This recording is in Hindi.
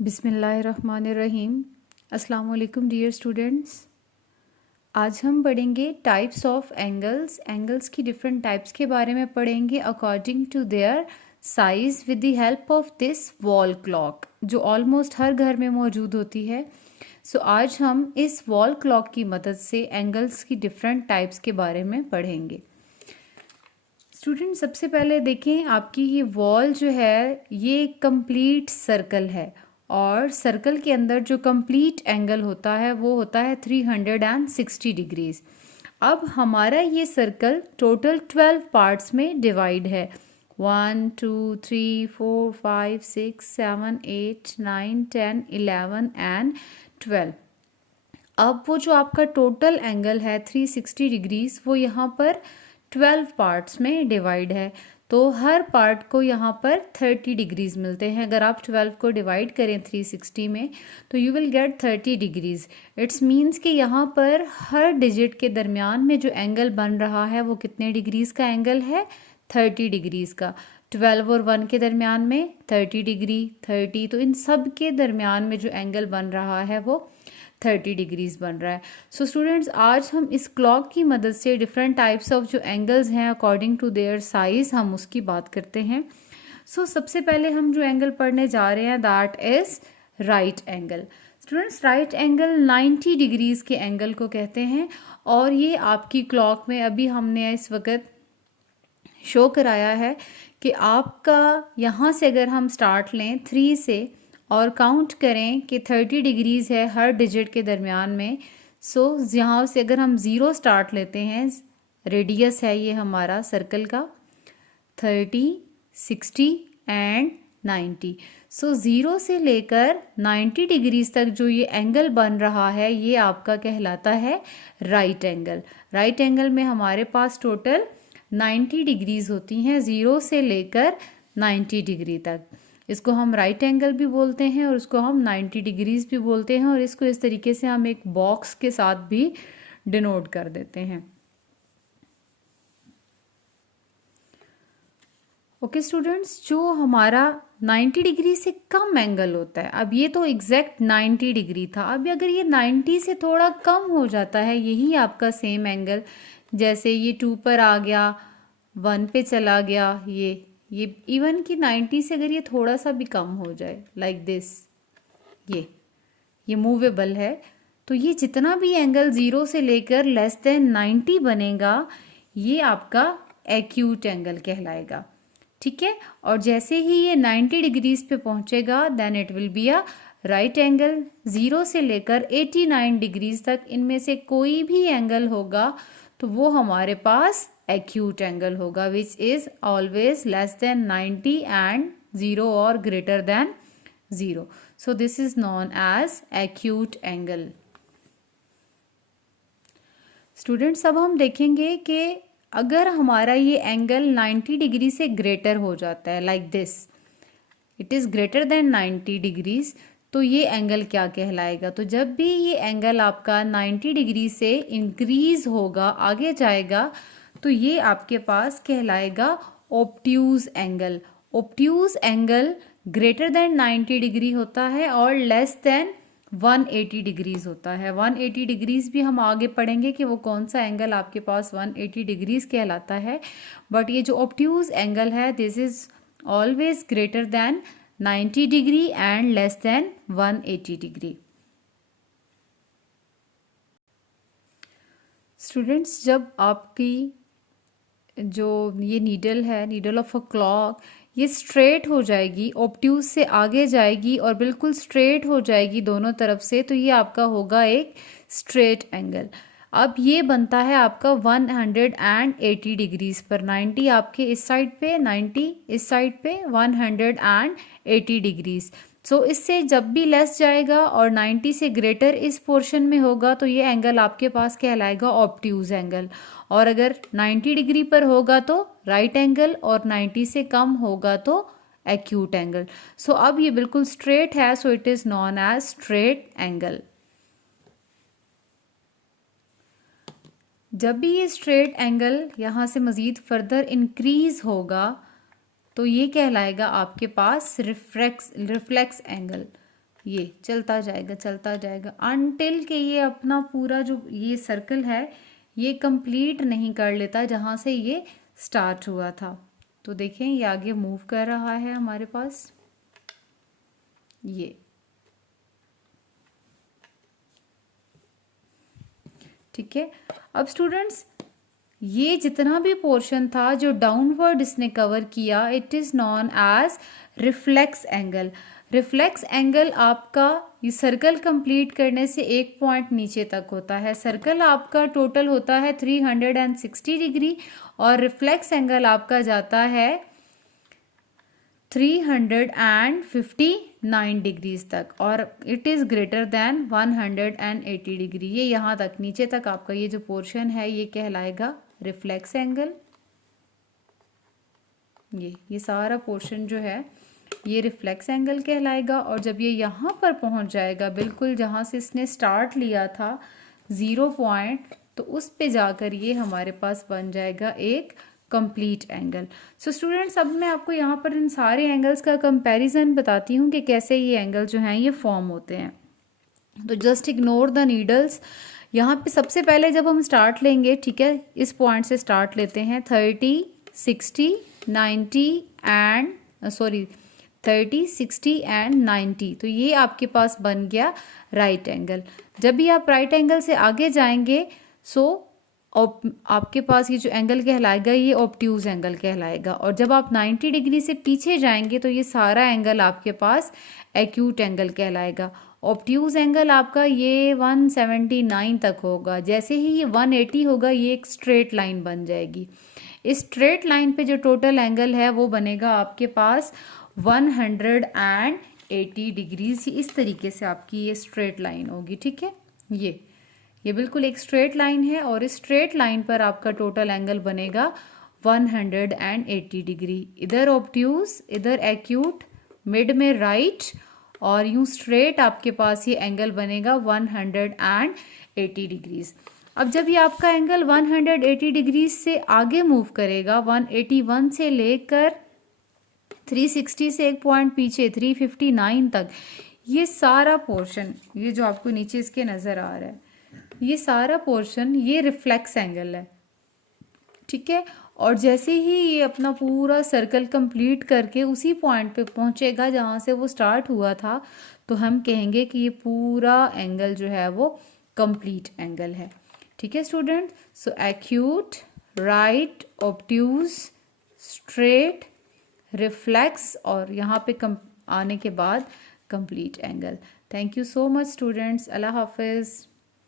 बिस्मिल्लाहिर्रहमानिर्रहीम। अस्सलाम वालेकुम डियर स्टूडेंट्स। आज हम पढ़ेंगे टाइप्स ऑफ एंगल्स। एंगल्स की डिफरेंट टाइप्स के बारे में पढ़ेंगे according to their size with the help of this wall clock, जो ऑलमोस्ट हर घर में मौजूद होती है। सो आज हम इस वॉल क्लॉक की मदद से एंगल्स की डिफरेंट टाइप्स के बारे में पढ़ेंगे। स्टूडेंट, सबसे पहले देखें, आपकी ये वॉल जो है ये कंप्लीट सर्कल है और सर्कल के अंदर जो कंप्लीट एंगल होता है वो होता है 360 डिग्रीज। अब हमारा ये सर्कल टोटल 12 पार्ट्स में डिवाइड है। 1 2 3 4 5 6 7 8 9 10 11 एंड 12। अब वो जो आपका टोटल एंगल है 360 डिग्रीज वो यहाँ पर 12 पार्ट्स में डिवाइड है, तो हर पार्ट को यहाँ पर 30 डिग्रीज मिलते हैं। अगर आप 12 को डिवाइड करें 360 में तो you will get 30 degrees. It's means कि यहाँ पर हर डिजिट के दरमियान में जो एंगल बन रहा है वो कितने डिग्रीज का एंगल है? 30 डिग्रीज का। 12 और 1 के दरमियान में 30 डिग्री, 30, तो इन सब के दरमियान में जो एंगल बन रहा है वो 30 डिग्रीज बन रहा है। सो स्टूडेंट्स, आज हम इस क्लॉक की मदद से डिफरेंट टाइप्स ऑफ जो एंगल्स हैं अकॉर्डिंग टू देयर साइज हम उसकी बात करते हैं। सो सबसे पहले हम जो एंगल पढ़ने जा रहे हैं that is right angle. Students, right angle 90 degrees के एंगल को कहते हैं और ये आपकी क्लॉक में अभी हमने इस वक्त शो कराया है कि आपका यहाँ से अगर हम स्टार्ट लें 3 से और काउंट करें कि 30 डिग्रीज है हर डिजिट के दरमियान में। सो यहाँ से अगर हम 0 स्टार्ट लेते हैं, रेडियस है ये हमारा सर्कल का, 30, 60 एंड 90। सो 0 से लेकर 90 डिग्रीज तक जो ये एंगल बन रहा है ये आपका कहलाता है राइट एंगल। राइट एंगल में हमारे पास टोटल 90 डिग्रीज होती हैं 0 से लेकर 90 डिग्री तक। इसको हम राइट एंगल भी बोलते हैं और इसको हम 90 डिग्रीज भी बोलते हैं और इसको इस तरीके से हम एक बॉक्स के साथ भी डिनोट कर देते हैं। ओके स्टूडेंट्स, जो हमारा 90 डिग्री से कम एंगल होता है, अब ये तो एग्जैक्ट 90 डिग्री था, अब अगर ये 90 से थोड़ा कम हो जाता है, यही आपका सेम एंगल, जैसे ये 2 पर आ गया, 1 पे चला गया, ये इवन कि 90 से अगर ये थोड़ा सा भी कम हो जाए लाइक दिस, ये मूवेबल है, तो ये जितना भी एंगल 0 से लेकर लेस देन 90 बनेगा ये आपका एक्यूट एंगल कहलाएगा। ठीक है, और जैसे ही ये 90 डिग्रीज पे पहुंचेगा then it will be a right angle. 0 से लेकर 89 डिग्रीज तक इनमें से कोई भी एंगल होगा तो वो हमारे पास एक्यूट एंगल होगा, which is always less than 90 and 0 और greater than 0। So this is known as acute angle. Students, अब हम देखेंगे कि अगर हमारा ये एंगल 90 डिग्री से ग्रेटर हो जाता है like this, it is greater than 90 degrees, तो ये एंगल क्या कहलाएगा? तो जब भी ये एंगल आपका 90 डिग्री से इंक्रीज होगा, आगे जाएगा, तो ये आपके पास कहलाएगा obtuse angle. Obtuse angle greater than 90 degree होता है और लेस देन 180 डिग्रीज होता है। 180 डिग्रीज भी हम आगे पढ़ेंगे कि वो कौन सा एंगल आपके पास 180 डिग्रीज कहलाता है, बट ये जो ऑब्ट्यूज एंगल है this is always greater than 90 degree and less than 180 degree. Students, जब आपकी जो ये नीडल है, नीडल ऑफ अ क्लॉक, ये स्ट्रेट हो जाएगी, ऑब्ट्यूज से आगे जाएगी और बिल्कुल स्ट्रेट हो जाएगी दोनों तरफ से, तो ये आपका होगा एक स्ट्रेट एंगल। अब ये बनता है आपका 180 डिग्रीज पर। 90 आपके इस साइड पे, 90 इस साइड पे, 180 डिग्रीज। सो इससे जब भी लेस जाएगा और 90 से ग्रेटर इस पोर्शन में होगा तो ये एंगल आपके पास कहलाएगा ऑब्ट्यूज एंगल, और अगर 90 डिग्री पर होगा तो राइट एंगल और 90 से कम होगा तो एक्यूट एंगल। सो अब ये बिल्कुल स्ट्रेट है, so it is known as straight angle. जब भी ये स्ट्रेट एंगल यहाँ से मज़ीद फर्दर इंक्रीज होगा तो ये कहलाएगा आपके पास रिफ्लेक्स एंगल। ये चलता जाएगा अनटिल के ये अपना पूरा जो ये सर्कल है ये कंप्लीट नहीं कर लेता जहाँ से ये स्टार्ट हुआ था। तो देखें ये आगे मूव कर रहा है हमारे पास, ये ठीक है। अब स्टूडेंट्स ये जितना भी पोर्शन था जो डाउनवर्ड इसने कवर किया, it is known as reflex angle. Reflex angle आपका ये सर्कल कंप्लीट करने से एक पॉइंट नीचे तक होता है। सर्कल आपका टोटल होता है 360 डिग्री और रिफ्लेक्स एंगल आपका जाता है 359 डिग्रीज तक, और it is greater than 180 degree. ये यहाँ तक नीचे तक आपका ये जो पोर्शन है ये कहलाएगा रिफ्लेक्स एंगल। ये सारा पोर्शन जो है ये रिफ्लेक्स एंगल कहलाएगा। और जब ये यहाँ पर पहुँच जाएगा बिल्कुल जहाँ से इसने स्टार्ट लिया था 0 पॉइंट, तो उस पे जाकर ये हमारे पास बन जाएगा एक कंप्लीट एंगल। सो स्टूडेंट्स अब मैं आपको यहाँ पर इन सारे एंगल्स का कंपैरिजन बताती हूँ कि कैसे ये एंगल जो हैं ये फॉर्म होते हैं। तो जस्ट इग्नोर द नीडल्स। यहाँ पे सबसे पहले जब हम स्टार्ट लेंगे, ठीक है, इस पॉइंट से स्टार्ट लेते हैं 30, 60, 90 एंड 30, 60 एंड 90। तो ये आपके पास बन गया राइट एंगल। जब भी आप राइट एंगल से आगे जाएंगे आपके पास ये जो एंगल कहलाएगा ये ऑब्ट्यूज एंगल कहलाएगा। और जब आप 90 डिग्री से पीछे जाएंगे तो ये सारा एंगल आपके पास एक्यूट एंगल कहलाएगा। ऑब्ट्यूज एंगल आपका ये 179 तक होगा। जैसे ही ये 180 होगा ये एक स्ट्रेट लाइन बन जाएगी। इस स्ट्रेट लाइन पे जो टोटल एंगल है वो बनेगा आपके पास 180 डिग्रीज। इस तरीके से आपकी ये स्ट्रेट लाइन होगी, ठीक है। ये बिल्कुल एक स्ट्रेट लाइन है और इस स्ट्रेट लाइन पर आपका टोटल एंगल बनेगा 180 डिग्री। इधर ऑब्ट्यूज, इधर एक्यूट, मिड में राइट, और यूं स्ट्रेट आपके पास ये एंगल बनेगा 180 डिग्रीज। अब जब ये आपका एंगल 180 डिग्रीज से आगे मूव करेगा 181 से लेकर 360 से एक पॉइंट पीछे 359 तक, ये सारा पोर्शन, ये जो आपको नीचे इसके नजर आ रहा है, ये सारा पोर्शन ये रिफ्लेक्स एंगल है, ठीक है। और जैसे ही ये अपना पूरा सर्कल कंप्लीट करके उसी पॉइंट पे पहुंचेगा जहां से वो स्टार्ट हुआ था, तो हम कहेंगे कि ये पूरा एंगल जो है वो कंप्लीट एंगल है, ठीक है student. So acute, right, obtuse, straight, reflex और यहाँ पे आने के बाद complete angle. Thank you so much students. अल्लाह हाफिज़।